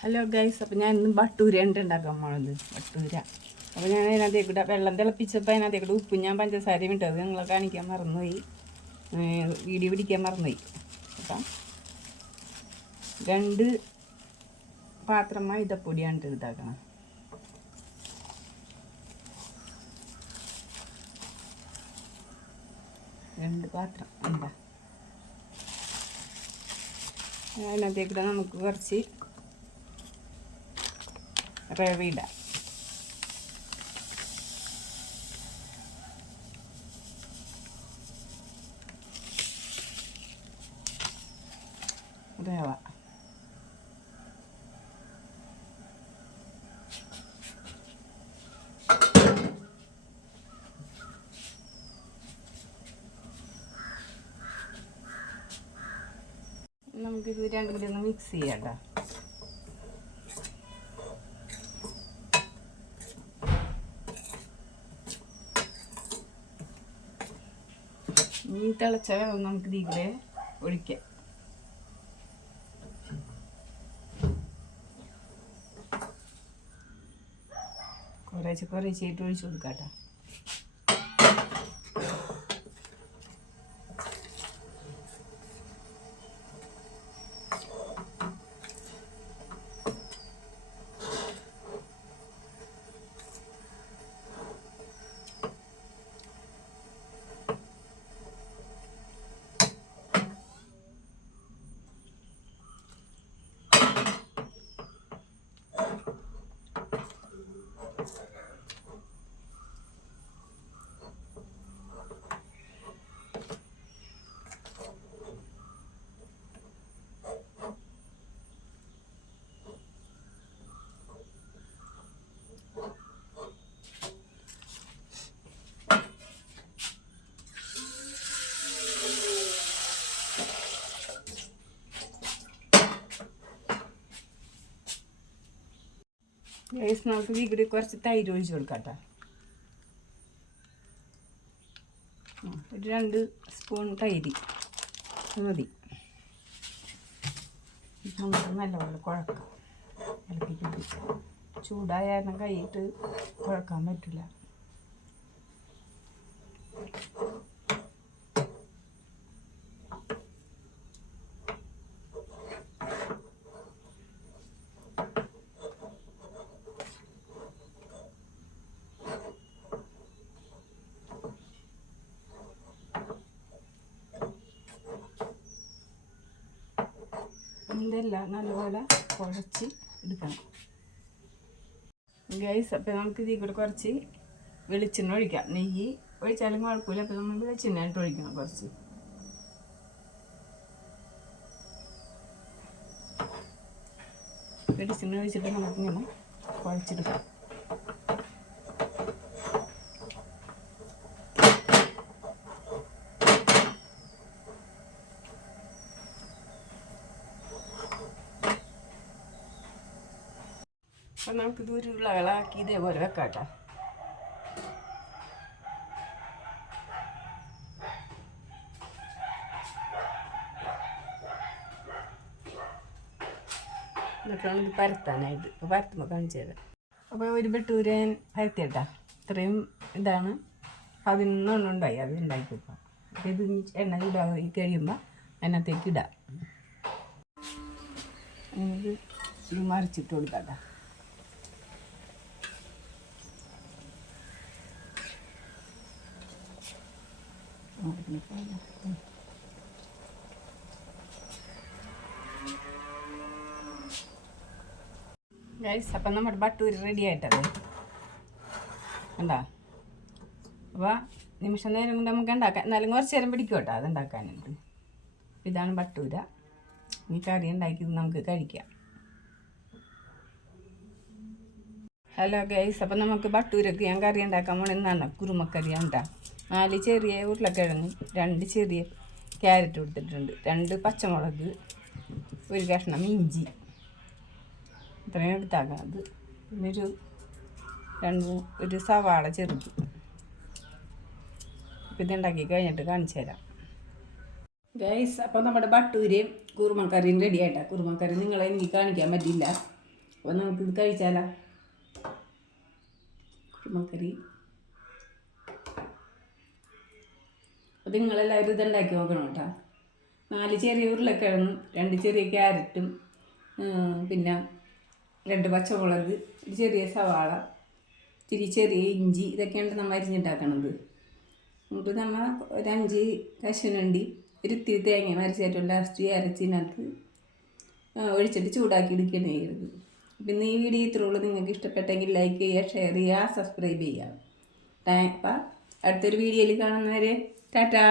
Hello guys, അപ്പോൾ ഞാൻ ഇന്ന് ബട്ടൂരയാണ് ഉണ്ടാക്കാൻ പോണത്. ബട്ടൂര അപ്പോൾ ഞാൻ അതിനകത്തേക്ക് കൂടെ വെള്ളം തിളപ്പിച്ചപ്പോൾ അതിനകത്തേക്ക് കൂടെ ഉപ്പും ഞാൻ പഞ്ചസാരയും ഇട്ടത് നിങ്ങളെ കാണിക്കാൻ മറന്നുപോയി, വീഡിയോ പിടിക്കാൻ മറന്നുപോയി. അപ്പം 2 പാത്രം മൈദപ്പൊടിയാണ് ഇതാക്കണം. രണ്ട് പാത്രം എന്താ അതിനകത്തേക്ക് കൂടെ നമുക്ക് കുറച്ച് റവ ഇടാം. റവ നമുക്കിത് രണ്ടും കൂടി ഒന്ന് മിക്സ് ചെയ്യാം കേട്ടോ. ഈ തിളച്ച വെള്ളം നമുക്ക് ഇതിലൂടെ ഒഴിക്കാം. കുറേശ്ശെ കുറേശ്ശായിട്ട് ഒഴിച്ചു കൊടുക്കാം കേട്ടോ. ഗൈസ്, നമുക്ക് ഇതിൽ കുറച്ച് തൈര് ഒഴിച്ച് കൊടുക്കാം കേട്ടോ. ഒരു 2 സ്പൂൺ തൈര് മതി. നമുക്ക് നല്ലപോലെ കുഴക്കാം. ഇളക്കി ചൂടായ കാരണം കൈയിട്ട് കുഴക്കാൻ പറ്റില്ല. ഇതെല്ലാം നല്ലപോലെ കുഴച്ച് എടുക്കണം ഗൈസ്. അപ്പോൾ നമുക്ക് ഇതിൽ കൂടെ കുറച്ച് വെളിച്ചെണ്ണ ഒഴിക്കാം. നെയ്യ് ഒഴിച്ചാലും കുഴപ്പമില്ല. അപ്പോൾ നമ്മൾ വെളിച്ചെണ്ണയായിട്ട് ഒഴിക്കണം. കുറച്ച് വെളിച്ചെണ്ണ ഒഴിച്ചിട്ട് നമുക്കിങ്ങനെ കുഴച്ചെടുക്കാം. അപ്പം നമുക്കിത് ഉരുളകളാക്കി ഇതേപോലെ വെക്കാം കേട്ടോ. എന്നിട്ടാണ് ഇത് പരത്താനായിട്ട്. അപ്പോൾ പരത്തുമ്പോൾ കാണിച്ചു തരാം. അപ്പോൾ ഒരു ബട്ടൂരൻ പരത്തിയിട്ടാ. ഇത്രയും ഇതാണ് 11 ഉണ്ടായി. അത് ഉണ്ടാക്കി വെക്കാം. അപ്പോൾ ഇത് എണ്ണ ചൂടായി കഴിയുമ്പോൾ അതിനകത്തേക്ക് ഇടാം. ഇത് മറിച്ചിട്ട് കൊടുക്കാം കേട്ടോ. ഗൈസ്, അപ്പം നമ്മുടെ ബട്ടൂര് റെഡി ആയിട്ടത് കണ്ടാ. അപ്പോൾ നിമിഷം നേരം കൊണ്ട് നമുക്ക് ഉണ്ടാക്കാം. എന്നാലും കുറച്ച് നേരം പിടിക്കും കേട്ടോ അത് ഉണ്ടാക്കാനായിട്ട്. ഇതാണ് ബട്ടൂര. ഈ കറി ഉണ്ടാക്കി നമുക്ക് കഴിക്കാം. ഹലോ ഗൈസ്, അപ്പം നമുക്ക് ബട്ടൂരക്ക് ഞാൻ കറി ഉണ്ടാക്കാൻ പോണെന്നാണ്. കുറുമക്കറിയാണ് കേട്ടോ. 4 ചെറിയ ഉരുളക്കിഴങ്ങ്, 2 ചെറിയ ക്യാരറ്റ് കൊടുത്തിട്ടുണ്ട്, 2 പച്ചമുളക്, ഒരു കഷ്ണം ഇഞ്ചി, ഇത്രയും എടുത്താക്കാം. അത് പിന്നെ ഒരു സവാള ചെറുത്. അപ്പം ഇതുണ്ടാക്കി കഴിഞ്ഞിട്ട് കാണിച്ചു തരാം ഗൈസ്. അപ്പോൾ നമ്മുടെ ബട്ടൂരയും കുറുമക്കറിയും റെഡി ആയിട്ടാണ്. കുറുമക്കറി നിങ്ങളെ എനിക്ക് കാണിക്കാൻ പറ്റില്ല. അപ്പോൾ നമുക്കിത് കഴിച്ചാലോ. കുറുമക്കറി. അപ്പോൾ നിങ്ങളെല്ലാവരും ഇതുണ്ടാക്കി നോക്കണം കേട്ടോ. 4 ചെറിയ ഉരുളക്കിഴങ്ങും 2 ചെറിയ ക്യാരറ്റും പിന്നെ 2 പച്ചമുളക്, ഒരു ചെറിയ സവാള, ഇത്തിരി ചെറിയ ഇഞ്ചി, ഇതൊക്കെയാണ് നമ്മൾ അരിഞ്ഞുണ്ടാക്കണത്. എന്നിട്ട് നമ്മൾ ഒരു 5 കശുവണ്ടി, ഒരു ഇത്തിരി തേങ്ങ അരച്ചിട്ട് ലാസ്റ്റ് അരച്ചിനകത്ത് ഒഴിച്ചിട്ട് ചൂടാക്കി എടുക്കുകയാണ് ചെയ്യരുത്. പിന്നെ ഈ വീഡിയോ ഇത്രയുള്ളൂ. നിങ്ങൾക്ക് ഇഷ്ടപ്പെട്ടെങ്കിൽ ലൈക്ക് ചെയ്യുക, ഷെയർ ചെയ്യുക, സബ്സ്ക്രൈബ് ചെയ്യുക. അപ്പം അടുത്തൊരു വീഡിയോയിൽ കാണുന്നവരെ ടാറ്റാ.